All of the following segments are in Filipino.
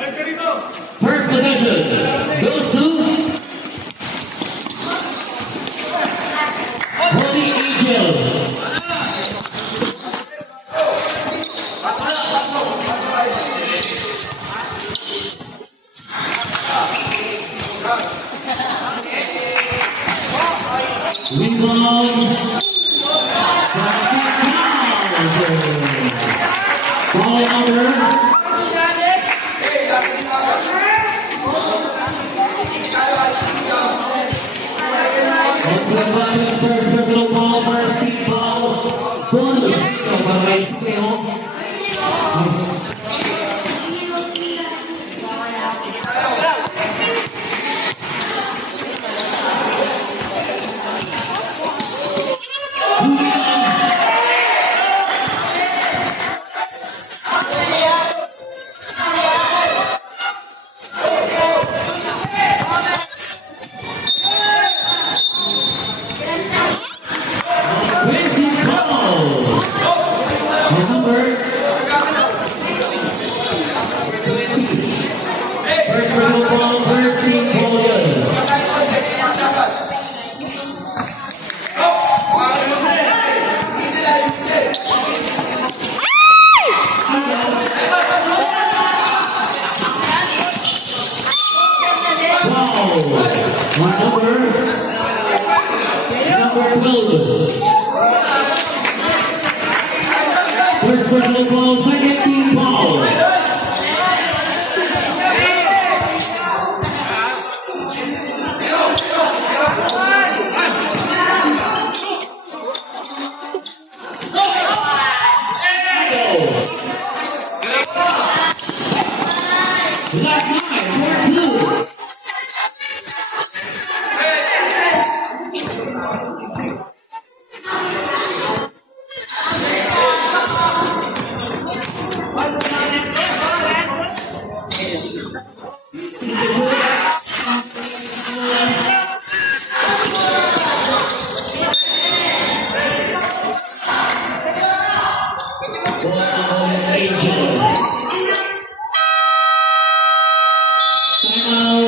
First possession goes to Holy Angel. Rebound. Ball number. First personal ball, first team ball. Bonus. First personal ball, first team ball. Number 12. First personal ball, second team ball. Black 9, 4-2.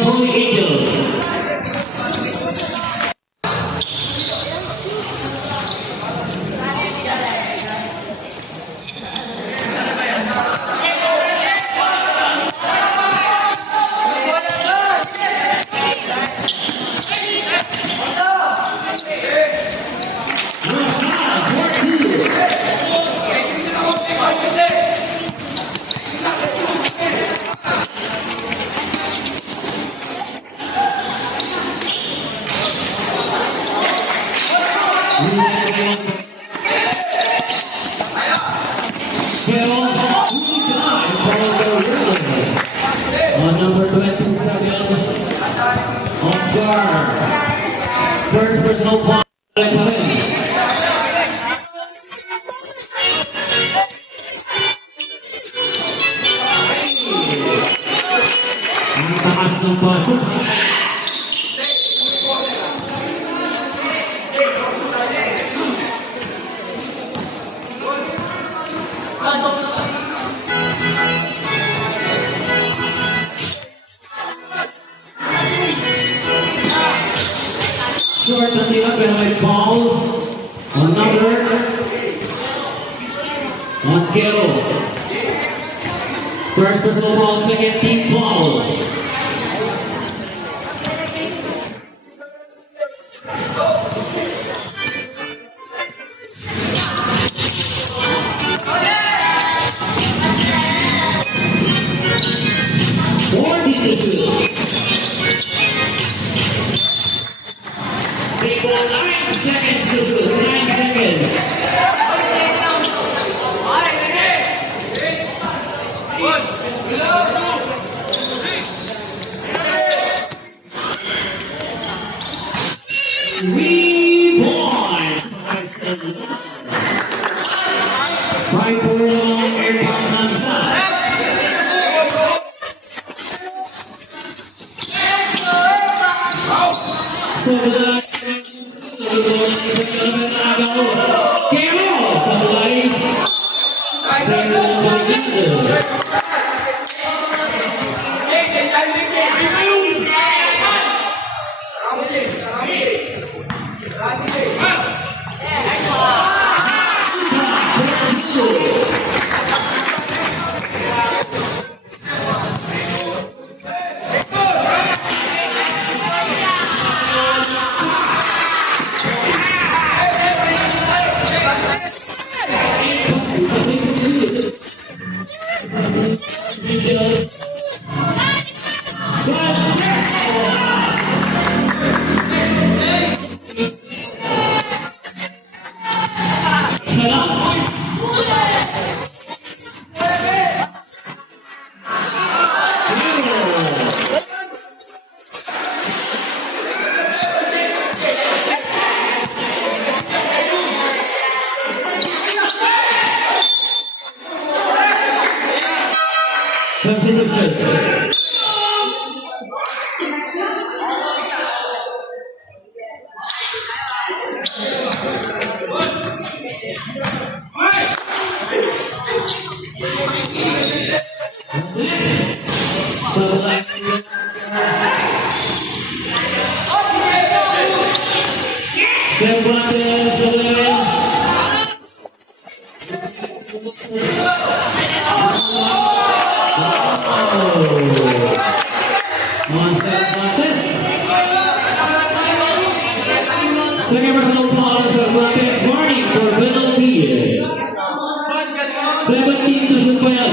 Holy Angel. On number 27, on guard. First personal ball. Ang takas ng paso. Short on the other side, ball on number on Gero. First personal ball, second team ball. They go 9 seconds to shoot. 9 seconds. Right for long air down on the side. So the Substitution. Second personal foul sa Cervantes Barney for penalty. 17 to shoot pa yan.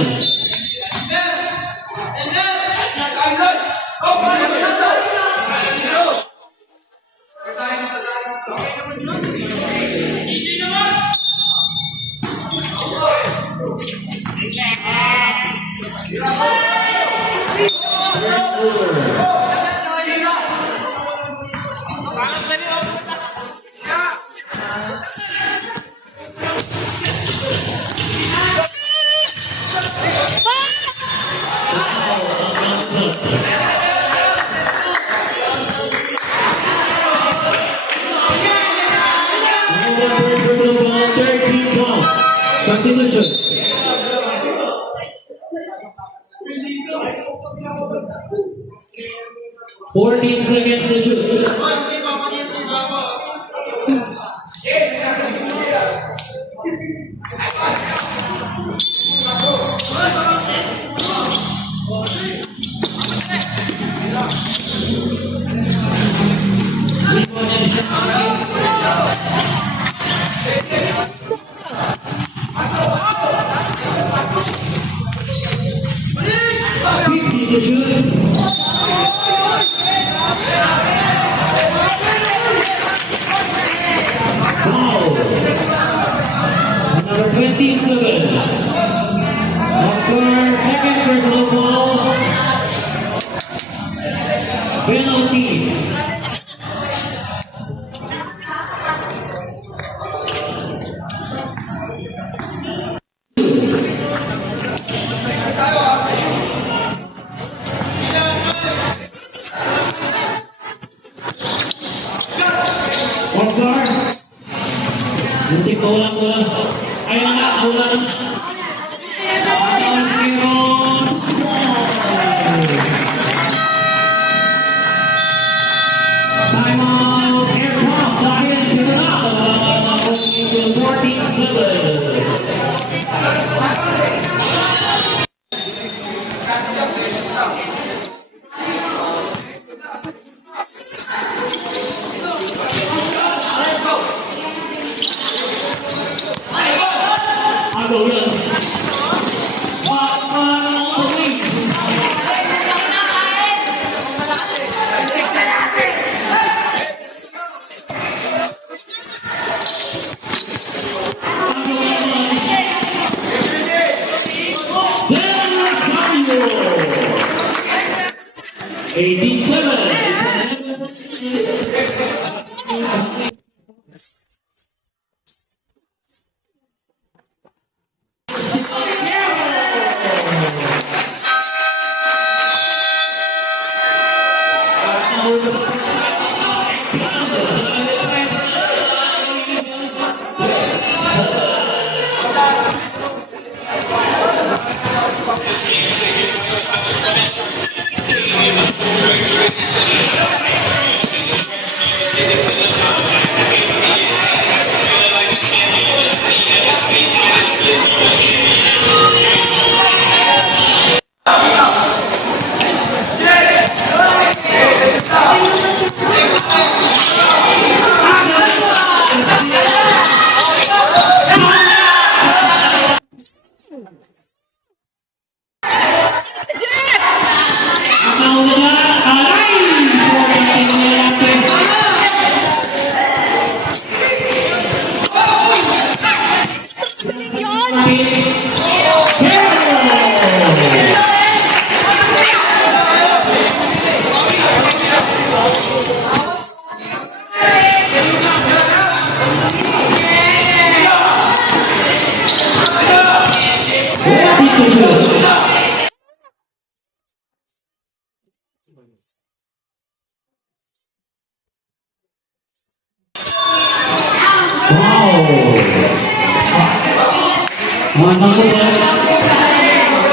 Substitution. 14 seconds to shoot. To shoot. Foul. Number 27. After second personal foul. Penalty. Muntik ulang. Ayo na, ulang. Time out, aircraft, dahil pinunal. 14-7.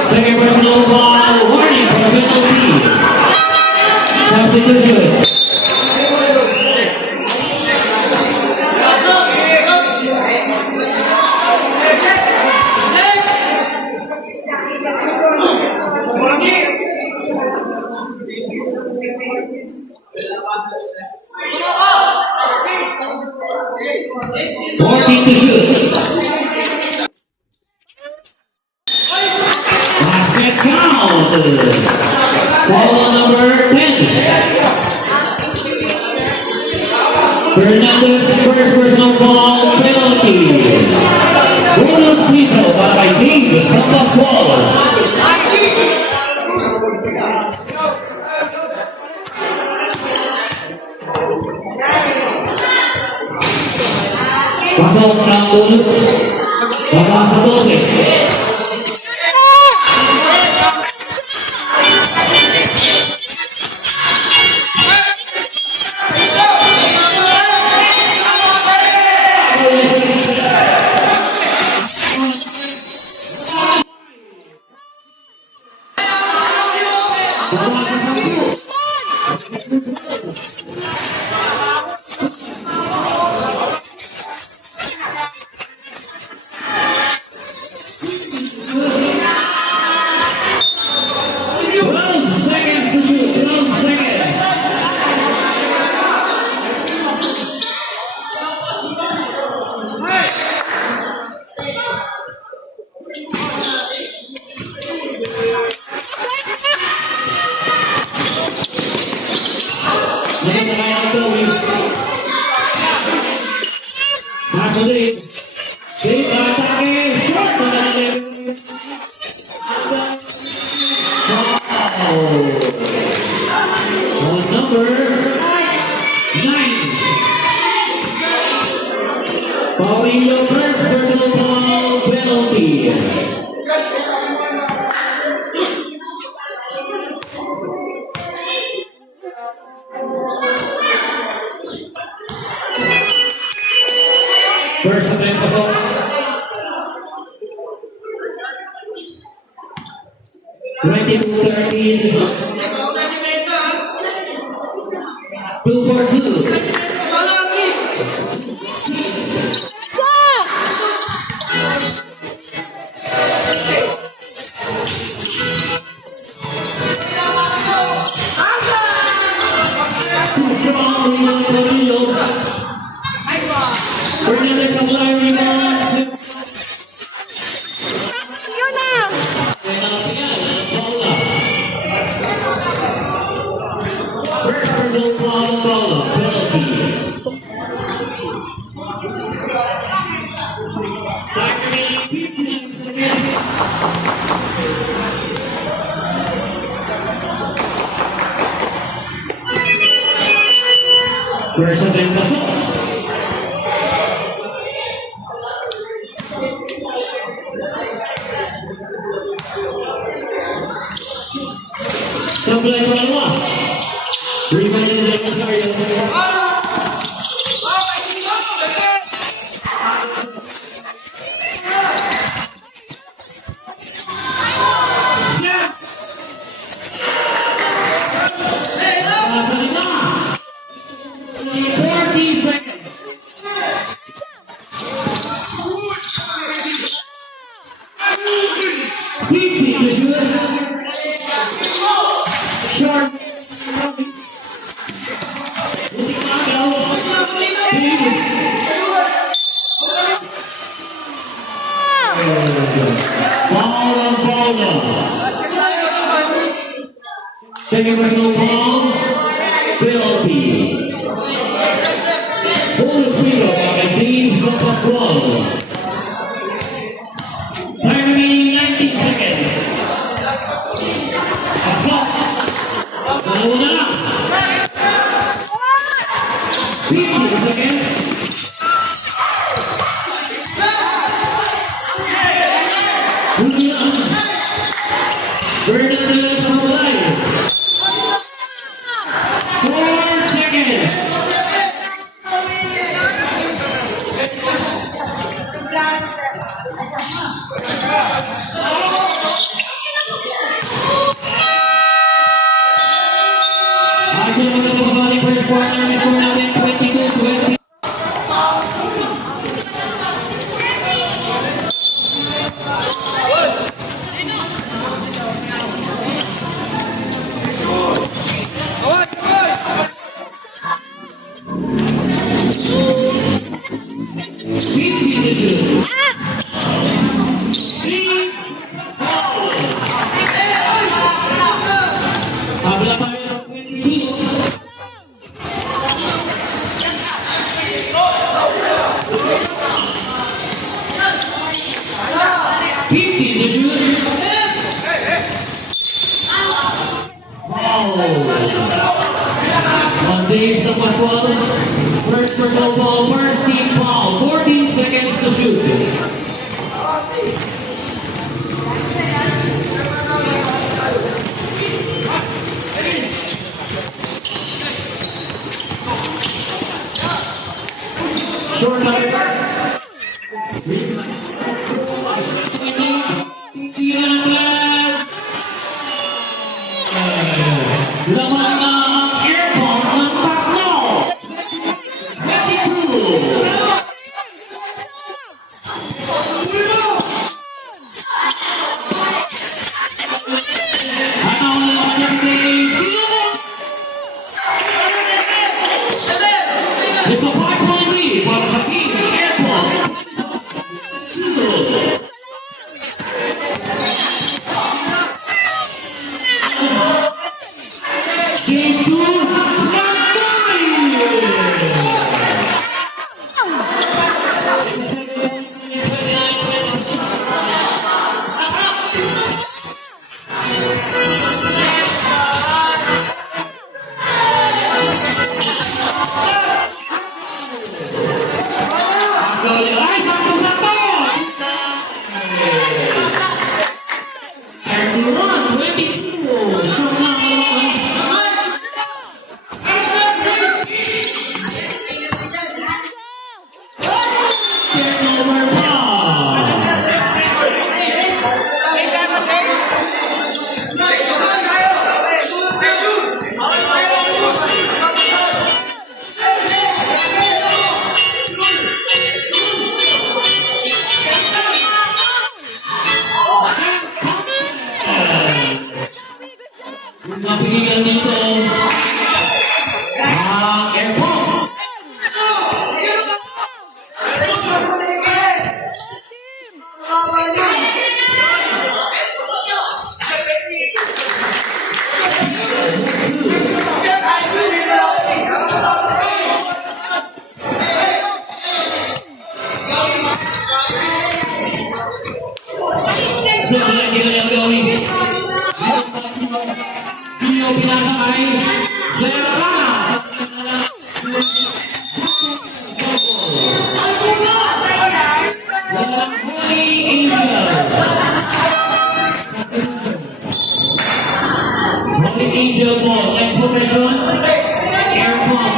Second personal foul, warning for a penalty. Substitution. To shoot. Basket count. Foul number 10. Fernandez first personal foul penalty. Bonus free throw by Dave Santos. Pasok ng bonus. Baba sa 12. Paulinho first personal foul penalty. First na yung pasok. (22-13). 2-4-2. First na yung pasok. Sablay pa nawa. Rebound na lang sa area. Second personal foul penalty. Bonus free throw by Dave Santos. Julian Fernandez on the line. 4 seconds. Ayon mga kapatid, first quarter, may score natin 22-20. Habla pa rin ang 22. To shoot. Wow. On Dave sa Pascual. First personal foul, first team foul. 14 seconds to shoot. Short numbers. Lamang na ang airport ng tatlo. 22. Ano naman yung Dave? It's a 5-point lead para sa team airport. Game 2, napigilan dito ang airport. So, lagi na yung gawin. Hindi pinasakay. Serrana sa Holy Angel. Holy Angel ball. Next possession. Air pump.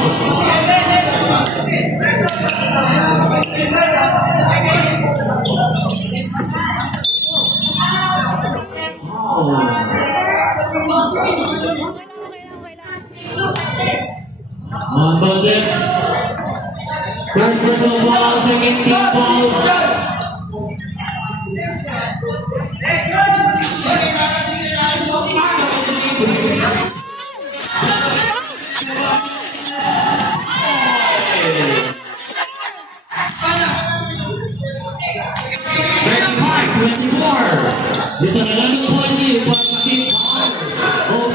Montes. First personal foul, second team foul. It's an 11-point lead for the team foul.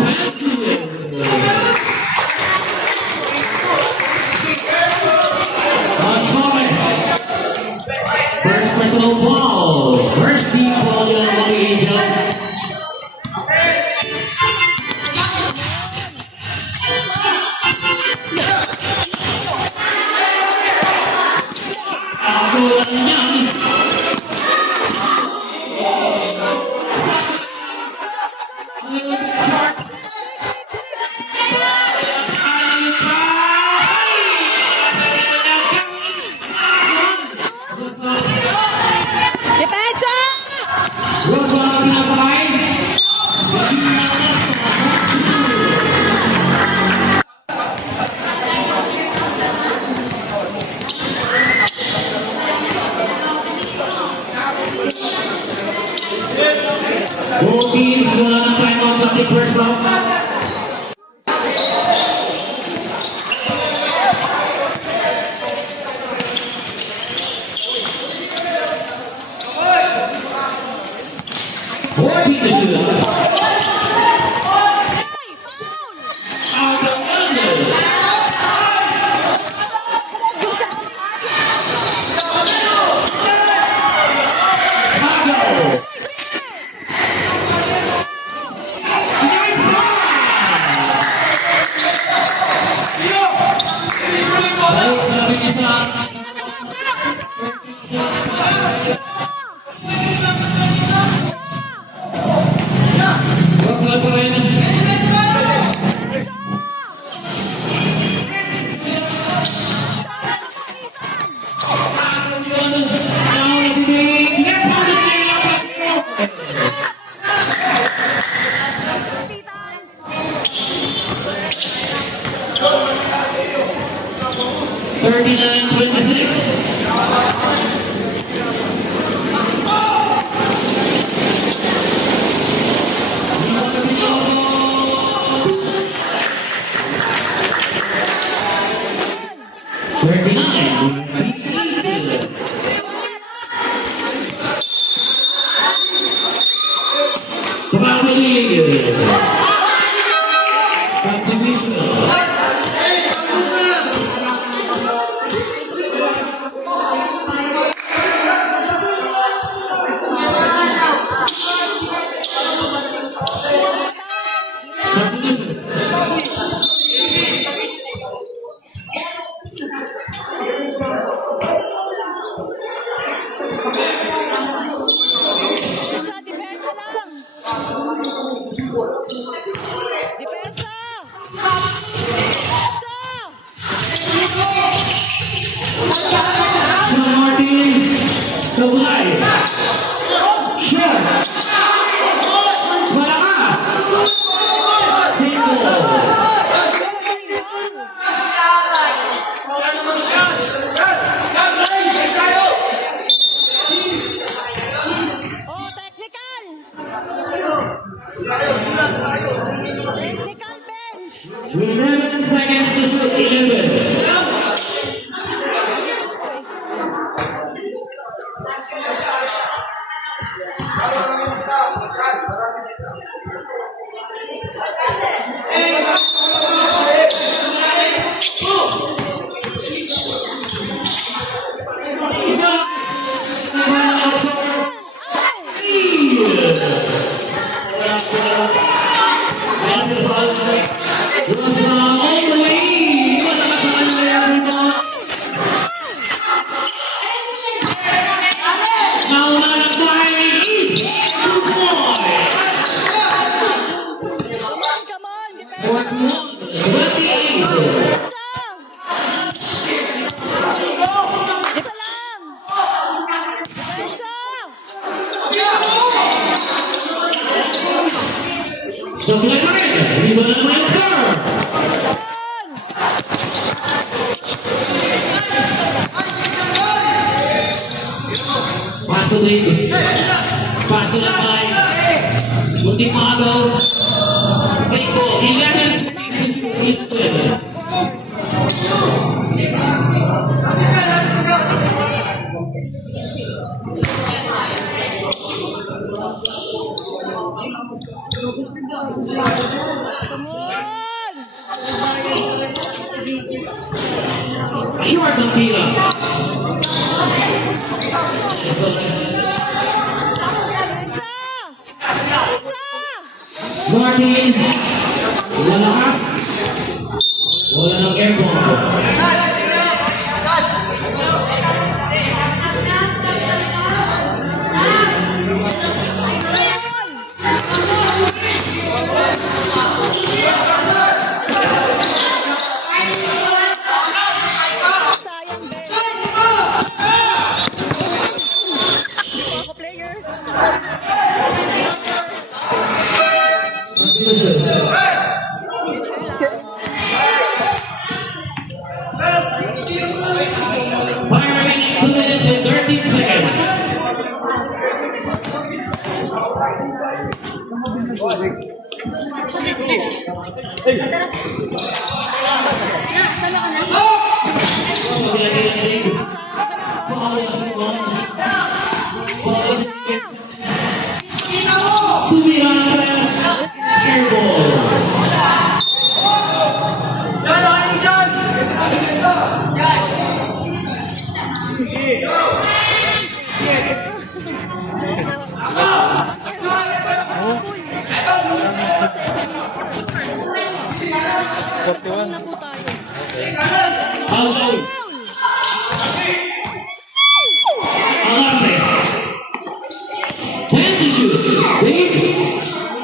First personal foul. First team foul ng Holy Angel. Ako lang yan. Rosa pinasakay. Pinakas sa both teams wala ng timeout sa ating first round. Fourteen to shoot. Out of bounds. Chicago. Balik sa labing isa. Rosa pa rin. Thirty-nine, 26. Sablay. Shot. Malakas. Tingle. Oh, technical. Technical bench. 11 seconds to shoot. 11. Come on, defense. Dito lang. Sablay pa rin. Dito na naman yung car. Pass to Blake. Pass to Lakay. Muntik maagaw. Fake ko. 11. Come on. Short ang tira. Martin. Lalakas. Wala ng airball. Sayang, Ben. Ako player. Firing 2 minutes and 13 seconds. Tumiras, air ball. Na po tayo. Foul. Alarme. 10 to shoot. Wait.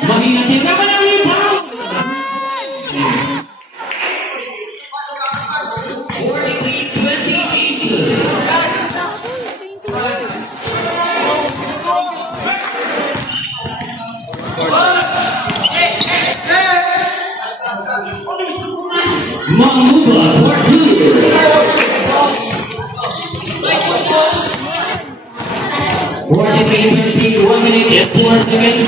Mahina tingnan mo ng rebound. 43-28. Mamuba for 2. 43-38, 1 minute and 4 seconds.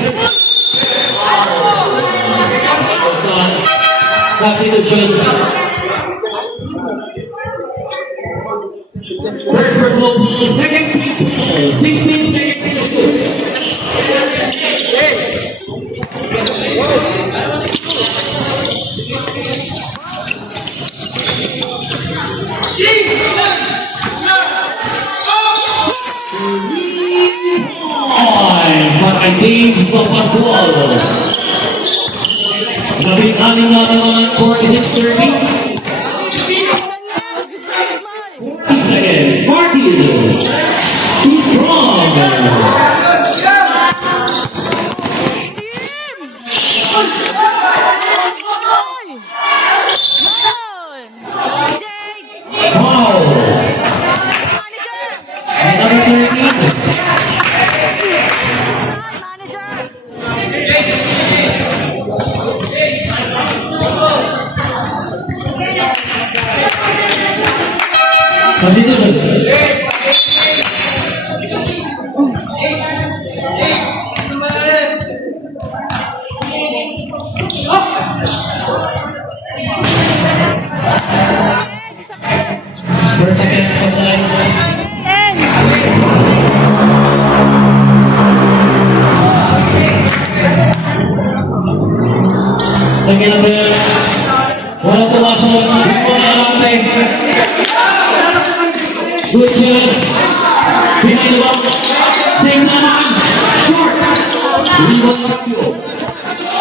Substitution. First personal foul, second free throw. 16 seconds to shoot. Para Davis Pascual. Labing-anim na naman, 46-30. 40 seconds. Martin. Too strong. Wow. Another 13. Substitution. First second, supply. Second natin. Walang pumasok. Wala natin. Good chance. Behind the ball. Take naman. Short. Rebound.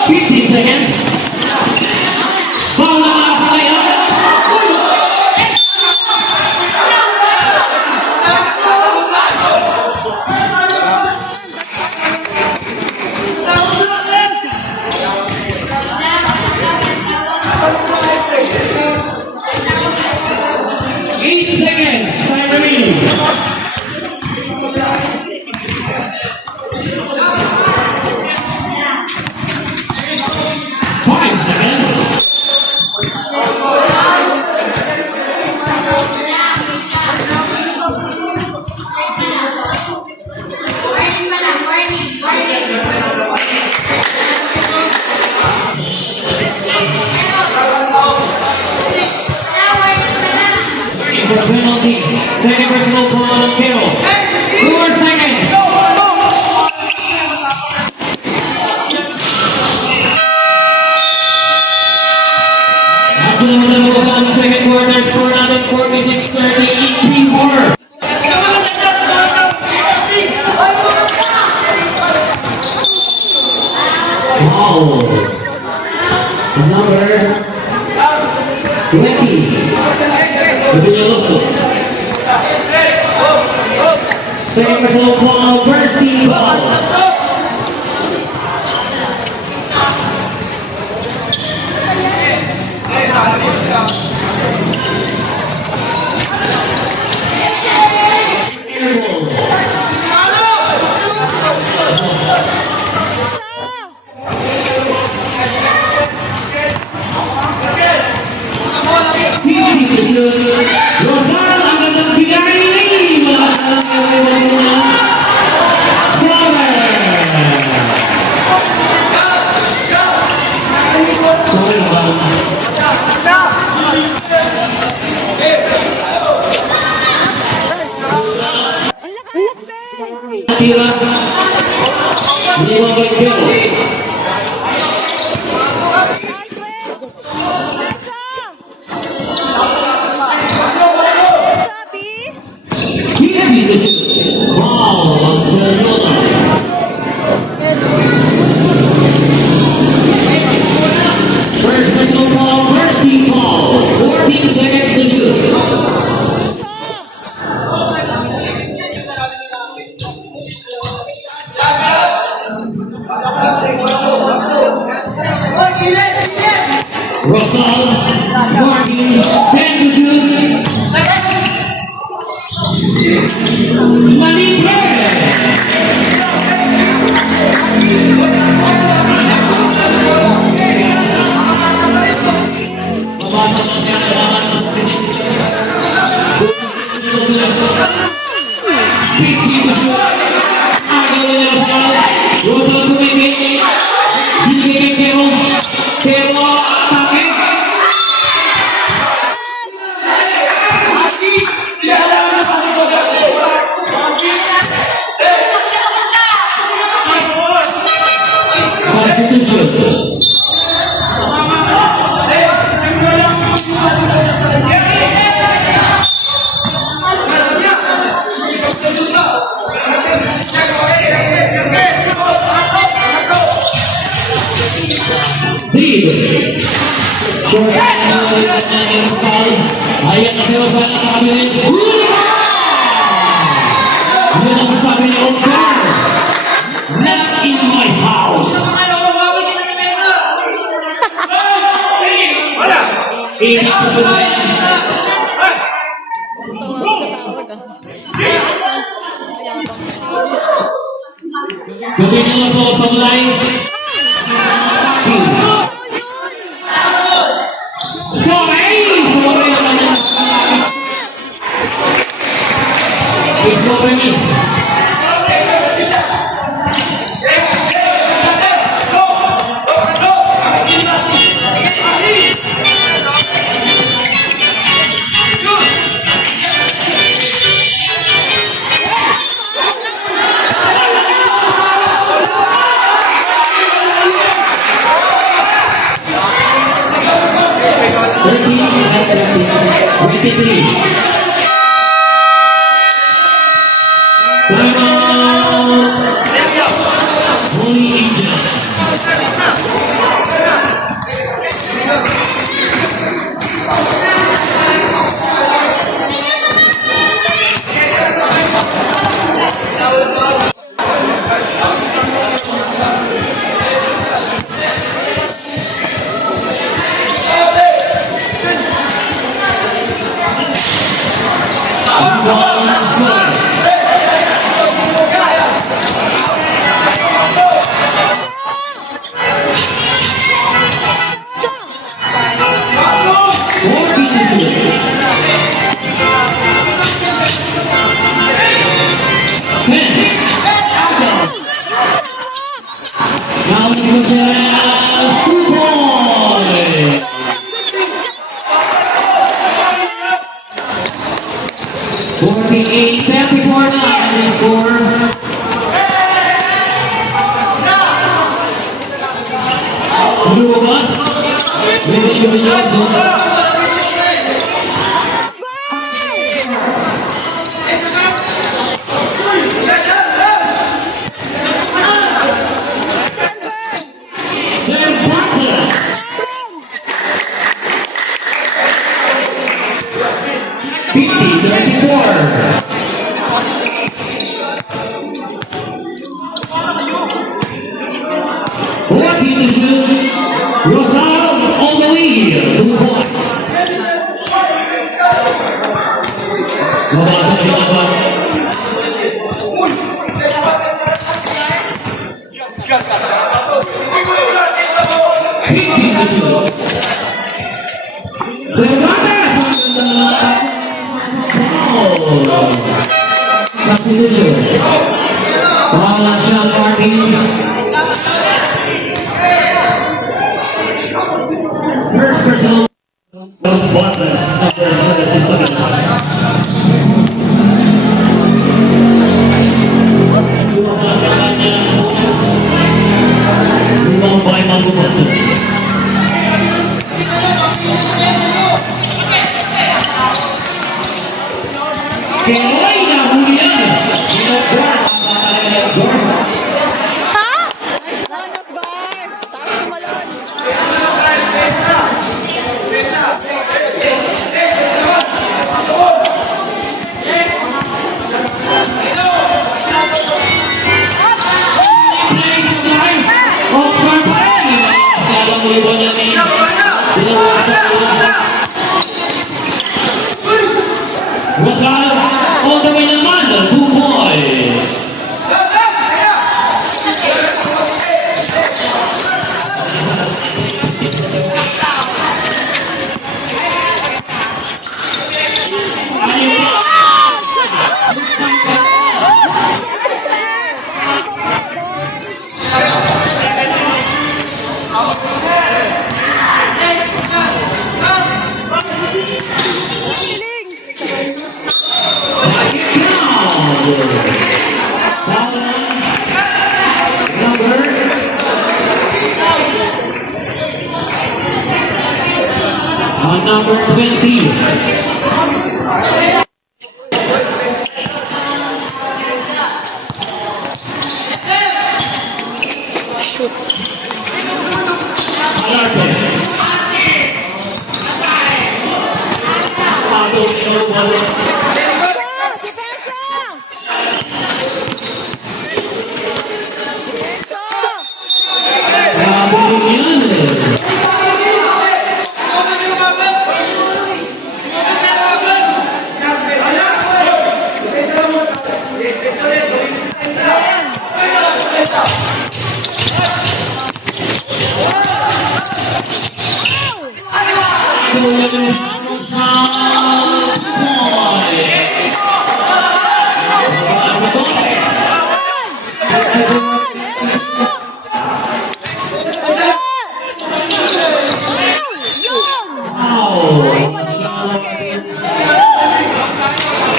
15 seconds. Foul na nakasakay. Penalty. Second personal foul on Kill. 4 seconds. After the middle of the second quarter, score another 46-30 in P4. Wow. Number 20. Second personal foul, first team foul. Limang kill. Nice win. Sabi. Hindi the shoot. Wow, Barcelona. First personal foul, first team foul. 14 seconds to shoot. Rosal, Martin, 10 to shoot. Manibre. Mabasa na siya naman ng 50 to shoot. Agaw nila Rosal. Rosal tumingin. Binigay pero atake. Substitution. Lead. Short ayan na si Rosal na nakabilis. Yun ang sabi ni Oldberg. Not in my house. Ini po siya. Gawin nyo sa sablay. Sorry naman yan. Sorry miss. Substitution. Ronald John Martin. First personal. Bottas, number 77. Lumabas sa kanya. ng bubot. Keroy na huli yan. Sinogor ang kakaroon ng Gor. Ha? Son of guard. Taas tumalon. Play sa line of Carpal. Salang mo yung niya ni Dinawasan mo. Rosal, all the way naman, 2 points. Number 20.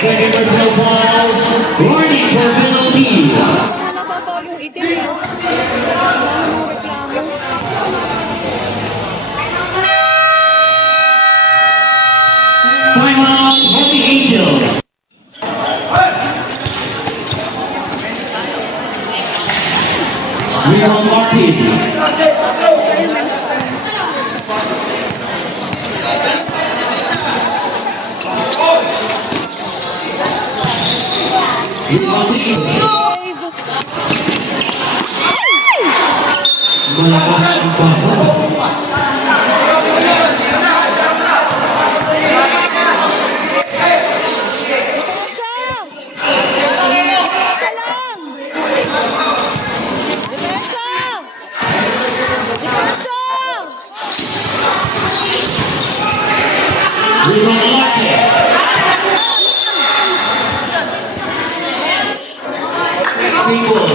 Second personal foul, warning for penalty. Mga napapaw yung itim eh. Ano mong reklamo? Timeout, Holy Angels. Rival Martin. Rival Team. Malakas ang pasa. Rival Martin. Single.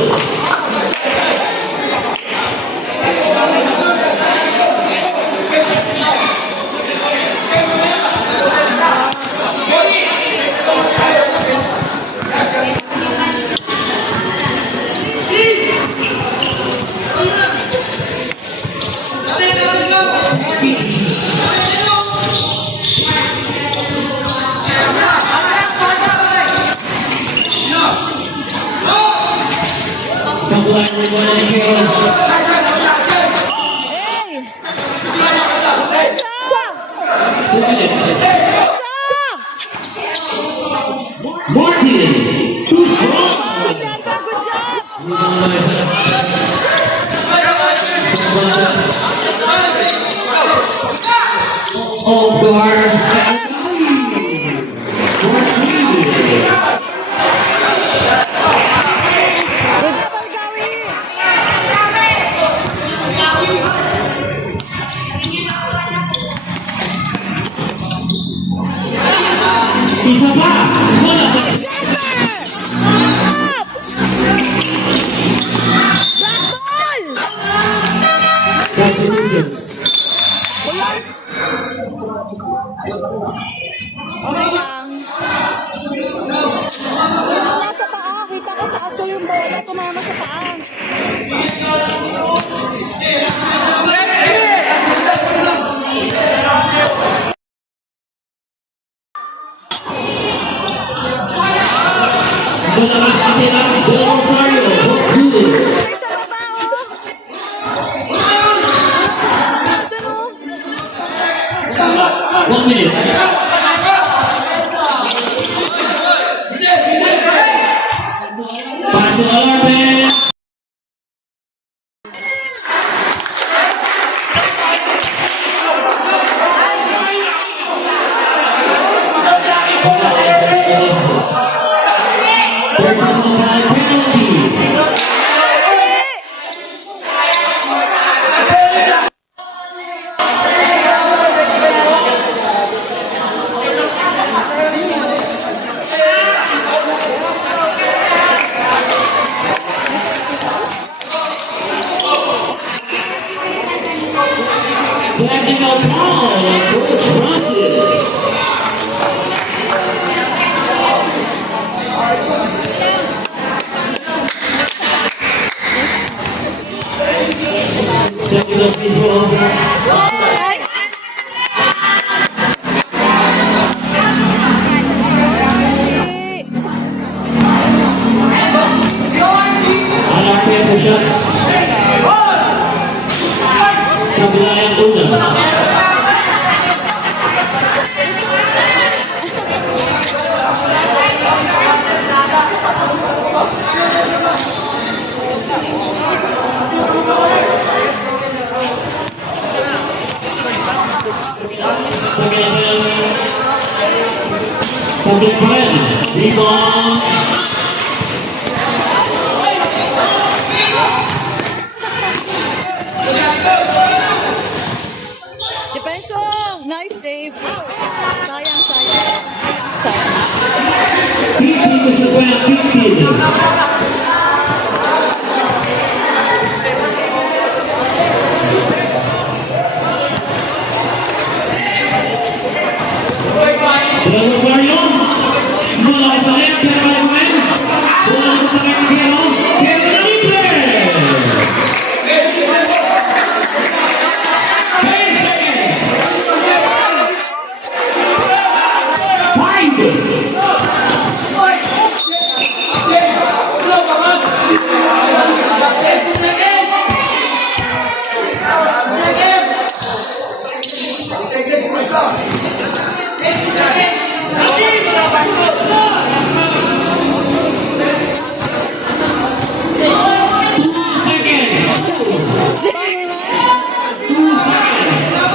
Pagbuhay mo ito na ikaw. Hey! 2 minutes. Martin, too strong. Good job! Off guard. Good job, Algawi! Isa pa. Wala. Black ball! Okay lang. Tumama sa paa. Kita ko sa aso yung bola. Tumama sa paa. 1 minute. Pass to Alarme. Third personal foul penalty. Technical foul on Coach Francis. Technical free throw. Alarme for shots. Sa bilayang una. Second pen, rebound. Defensong! Nice, Dave. Sayang, sayang. Sayang. 15 to Japan, 15. Rosario, mula sa left, pero ay man. Bola sa tagang Kero, Kero na libre. 10 seconds. 2 seconds. 2 seconds.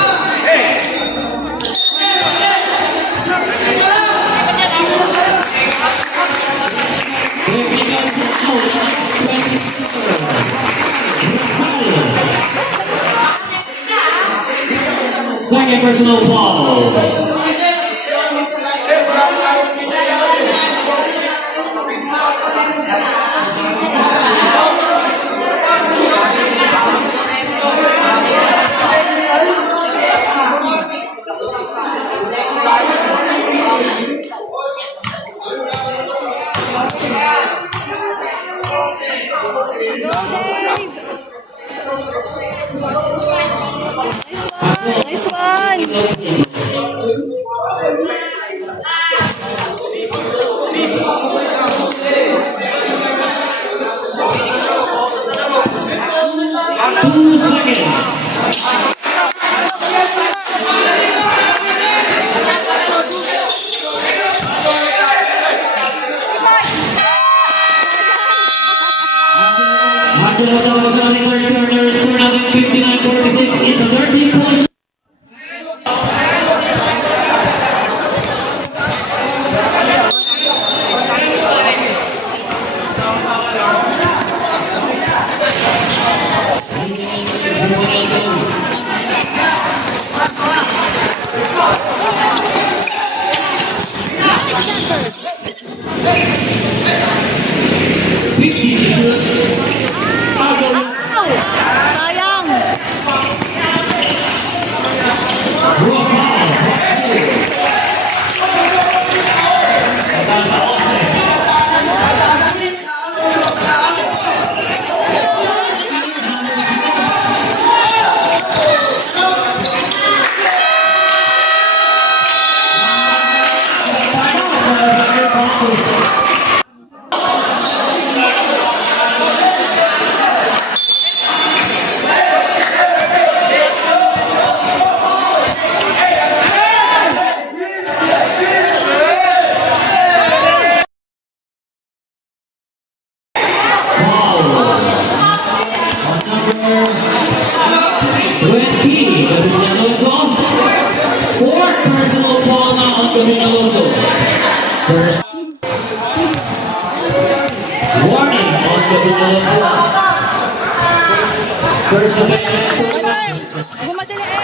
Second personal foul. Nice one! Two seconds. Until the was on the third quarter, score nothing 59-46. It's a 13-point. Gabunaloso. First warning on Gabunaloso. First offense. Gumadaliin!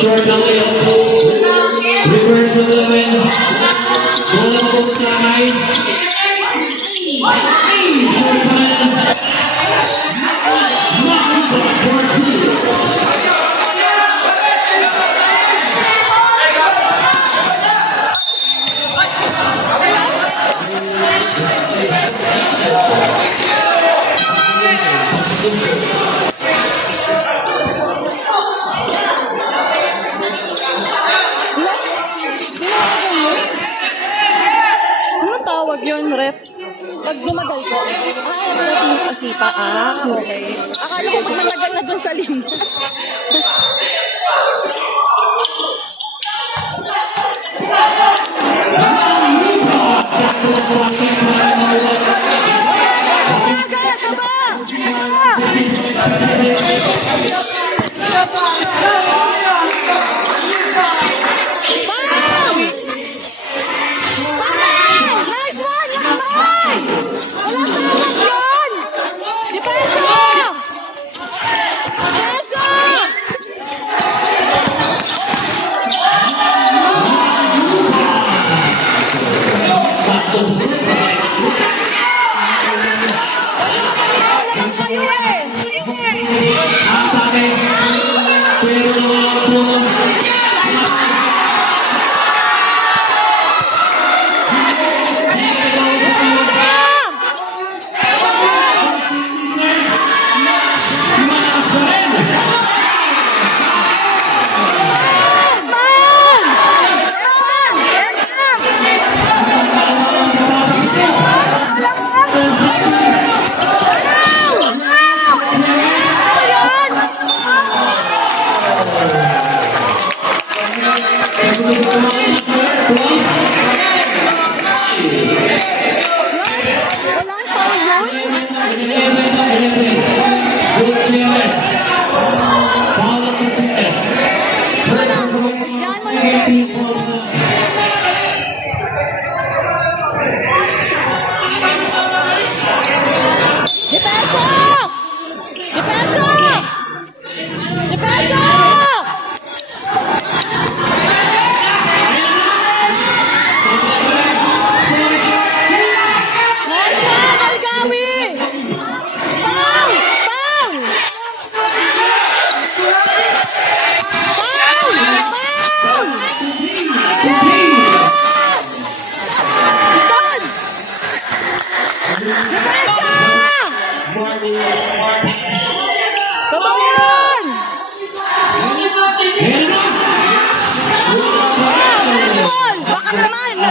Short na ngayon. Reverse na naman. Bola pupunta kay. Short pa na. For two. Anong tawag yun, rep? Pag gumagal ko. Rep mo kasi pa. Okay. Akala ko pag natagal na dun sa linya.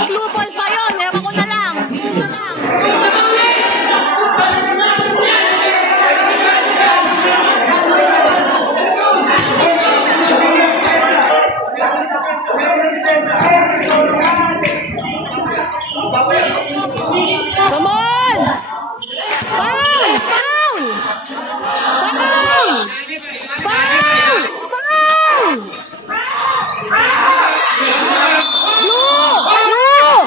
Blue ball pa yun. Ewan ko na lang. Come on! Foul! Foul! Foul! Foul! Foul! Blue! Blue!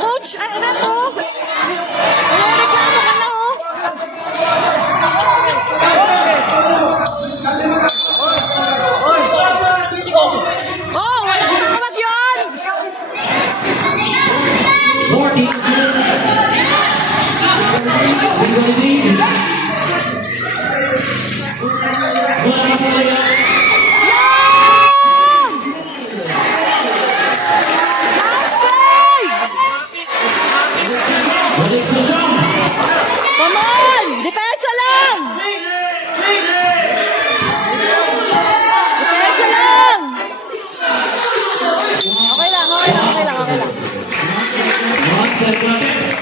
Coach, ano na to? Reklamo ka na, oh. Oh, walang tawad yun! 40. Wala pa sa kaya. Balik sa siya. Come on! Depensa lang! Depensa lang! Okay lang. One set minutes.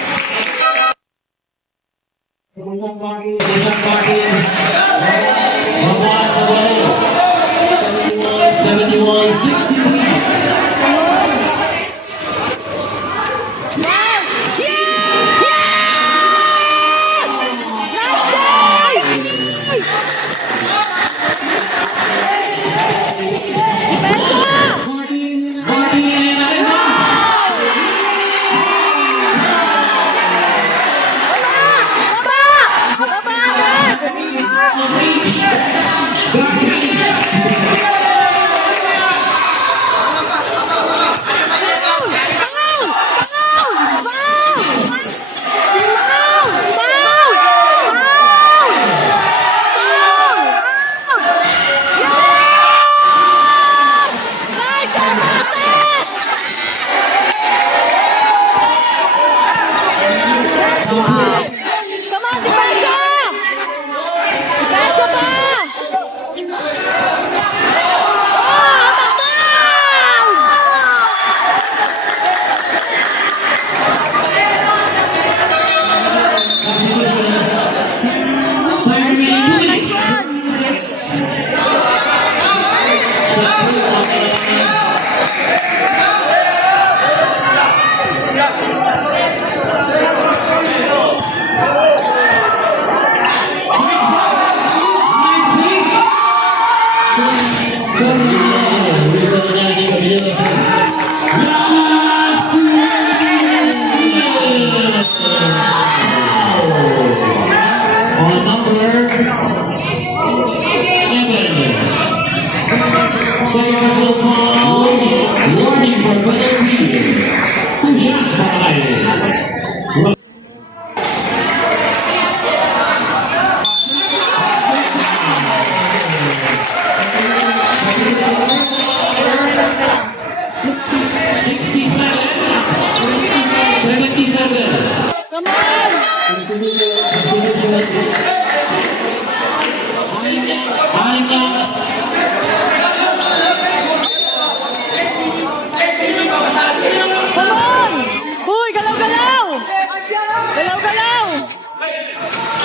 Isang parties. Mabukas sa wala. 71-63. Come on, depensa! Depensa pa! Nice one! On number 7. Second personal foul. Warning for penalty. 2 shots by. Come on! Come on! Uy, galaw-galaw! Galaw-galaw!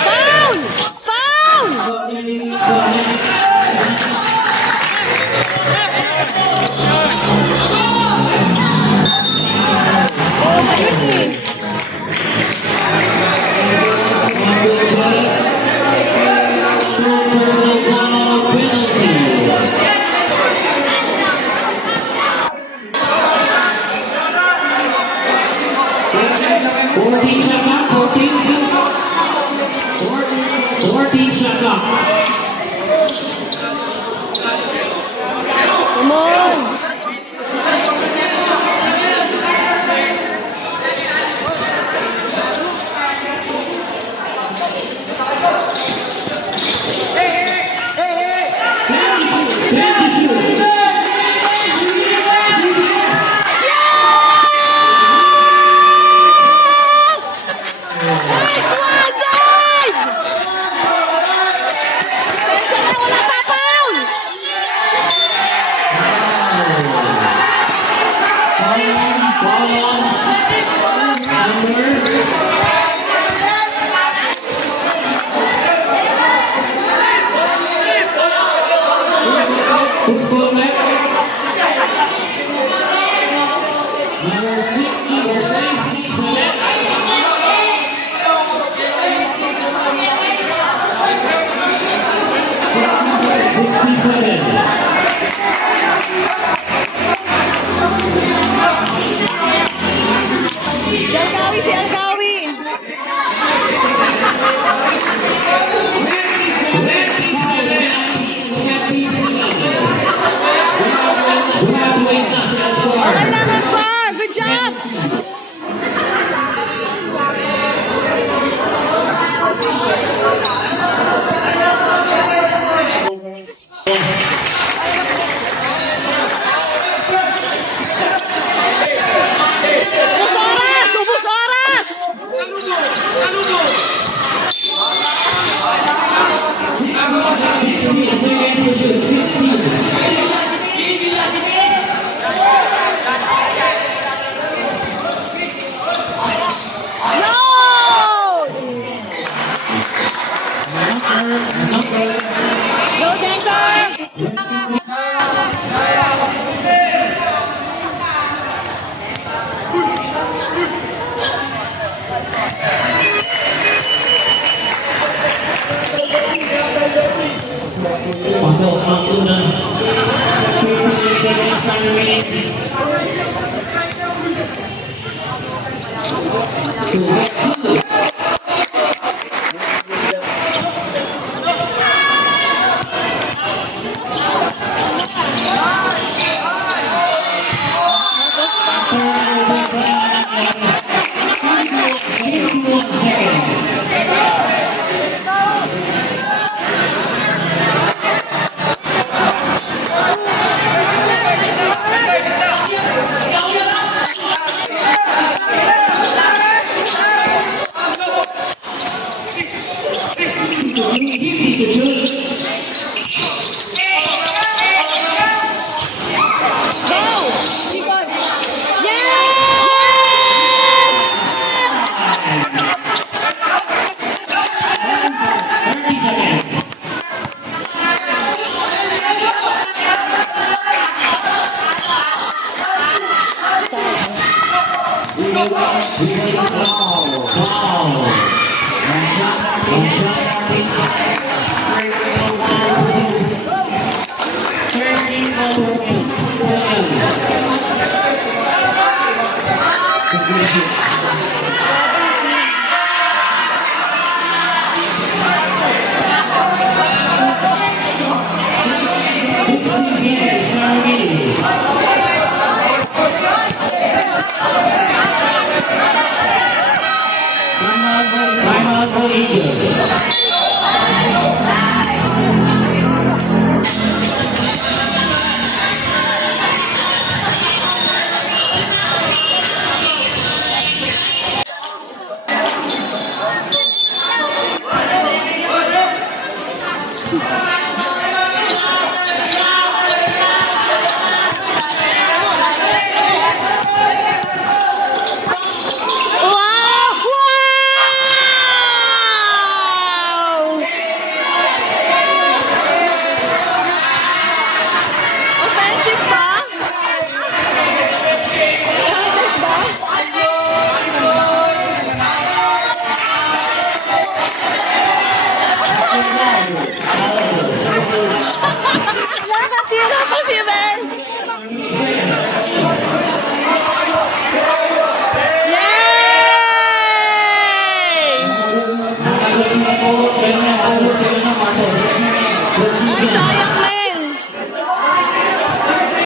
Foul! Foul! Oh, mayroon eh. 16 seconds to shoot. 16. No! Go, Denver! Pasok ang unang 15 seconds na remaining. Go! Final ball eagle.